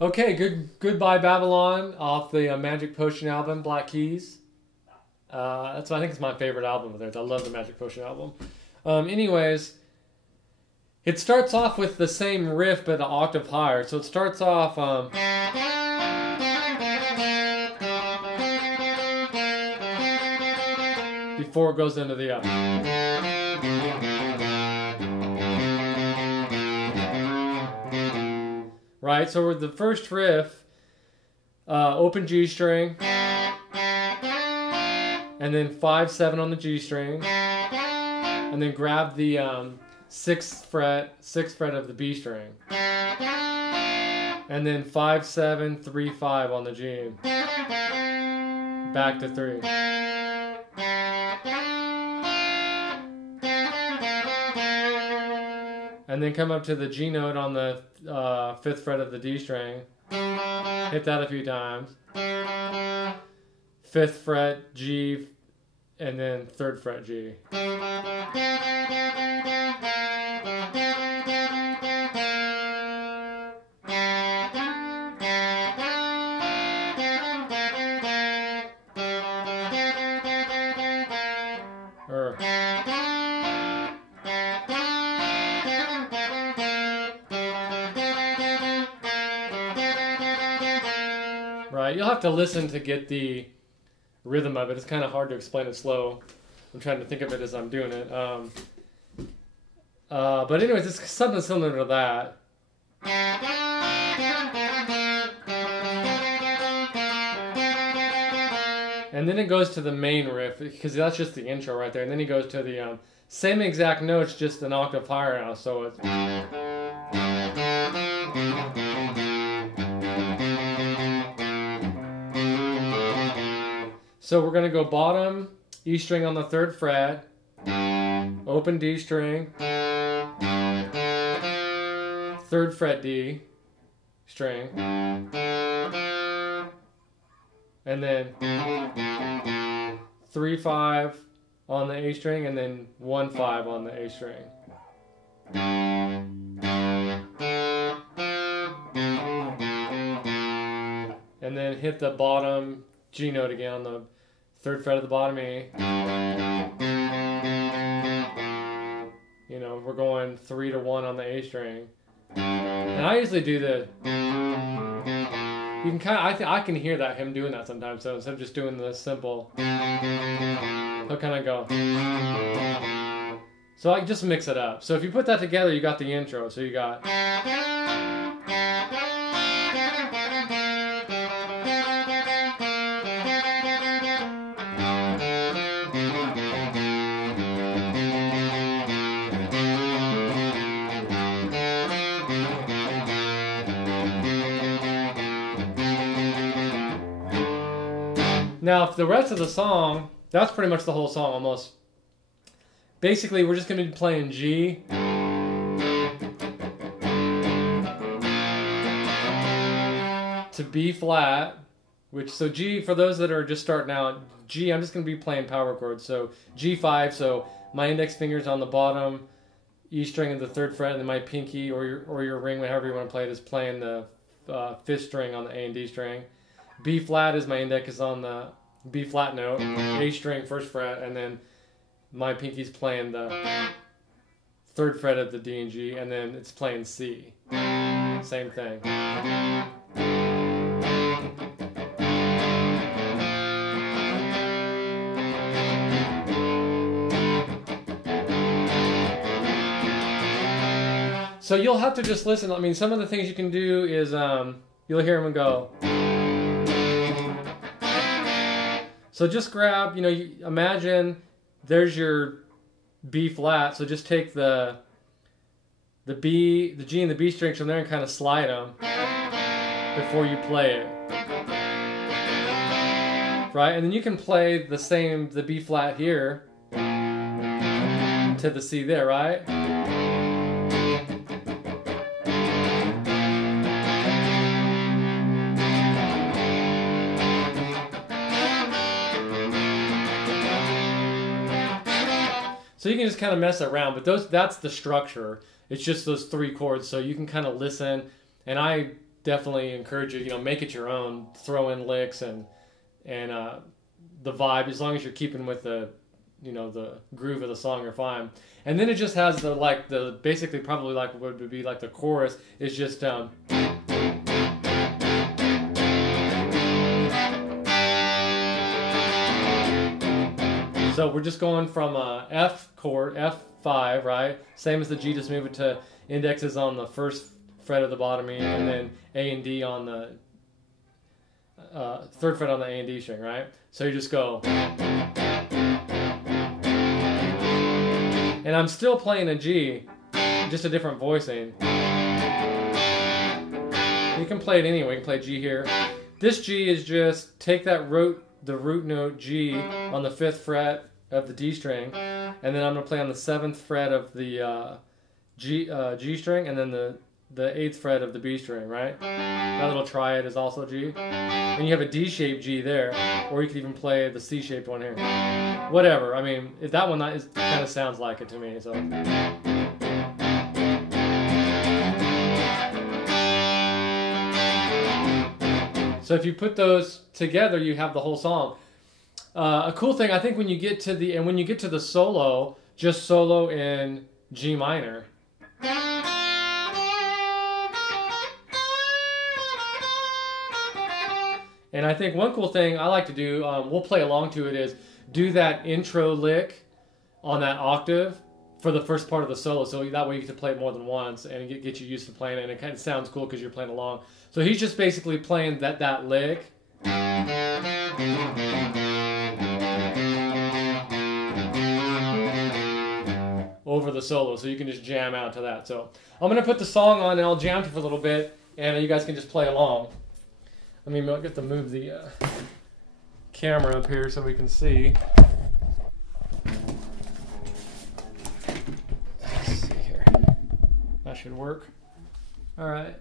Okay, goodbye Babylon off the Magic Potion album, Black Keys. That's I think it's my favorite album of theirs. I love the Magic Potion album. Anyways, it starts off with the same riff but an octave higher. So it starts off before it goes into the right. So with the first riff, open G string, and then 5/7 on the G string, and then grab the sixth fret of the B string, and then 5/7 3/5 on the G, back to 3, and then come up to the G note on the 5th fret of the D string, hit that a few times, 5th fret G, and then 3rd fret G. Right, you'll have to listen to get the rhythm of it. It's kind of hard to explain it slow. I'm trying to think of it as I'm doing it. But anyways, it's something similar to that. And then it goes to the main riff, because that's just the intro right there. And then he goes to the same exact notes, just an octave higher now. So it's... So we're going to go bottom, E string on the 3rd fret, open D string, 3rd fret D string, and then 3/5 on the A string, and then 1/5 on the A string. And then hit the bottom G note again on the 3rd fret of the bottom A. You know, we're going 3 to 1 on the A string. And I usually do the... You can kind of... I can hear that, him doing that sometimes. So instead of just doing the simple... He'll kind of go... So I just mix it up. So if you put that together, you got the intro. So you got... Now, if the rest of the song, that's pretty much the whole song almost. Basically, we're just going to be playing G. To B flat, which, so G, for those that are just starting out, G, I'm just going to be playing power chords. So G5, so my index finger's on the bottom, E string of the 3rd fret, and then my pinky or your ring, however you want to play it, is playing the 5th string on the A and D string. B flat is my index is on the B flat note, A string 1st fret, and then my pinky's playing the 3rd fret of the D and G, and then it's playing C. Same thing. So you'll have to just listen. I mean, some of the things you can do is you'll hear him go. So just grab, you know, imagine there's your B flat. So just take the G and the B strings from there and kind of slide them before you play it. Right? And then you can play the B flat here to the C there, right? So you can just kind of mess around, but that's the structure. It's just those 3 chords, so you can kind of listen. And I definitely encourage you, make it your own, throw in licks and the vibe, as long as you're keeping with the groove of the song, you're fine. And then it just has the basically probably like what would be like the chorus is just so we're just going from F chord, F5, right? Same as the G, just move it to indexes on the first fret of the bottom E, and then A and D on the third fret on the A and D string, right? So you just go. And I'm still playing a G, just a different voicing. You can play it anyway, you can play G here. This G is just take the root note G on the 5th fret of the D string, and then I'm going to play on the 7th fret of the G string, and then the 8th fret of the B string, right? That little triad is also G. And you have a D-shaped G there, or you could even play the C-shaped one here. Whatever, I mean, if that one kind of sounds like it to me, so. So if you put those together, you have the whole song. A cool thing, I think when you get to the solo, just solo in G minor. And I think one cool thing I like to do, we'll play along to it, is do that intro lick on that octave for the first part of the solo. So that way you get to play it more than once and get you used to playing it. And it kind of sounds cool because you're playing along. So he's just basically playing that lick. Over the solo. So you can just jam out to that. So I'm going to put the song on and I'll jam to it for a little bit. And you guys can just play along. Let me get to move the camera up here so we can see. Let's see here. That should work. All right.